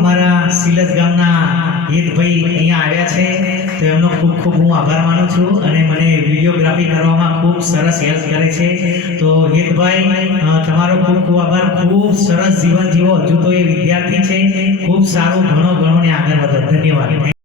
અમારા સિલજ ગામના હિતભાઈ અહીંયા આવ્યા છે, તો એમનો ખૂબ ખૂબ હું આભાર માનું છું અને મને વિડીયોગ્રાફી કરવામાં ખૂબ સરસ હેલ્પ કરે છે. તો હિતભાઈ તમારો ખૂબ ખૂબ આભાર. ખૂબ સરસ જીવન જીવો. હજુ તો એ વિદ્યાર્થી છે, ખૂબ સારું ભણો ને આગળ વધો. ધન્યવાદ.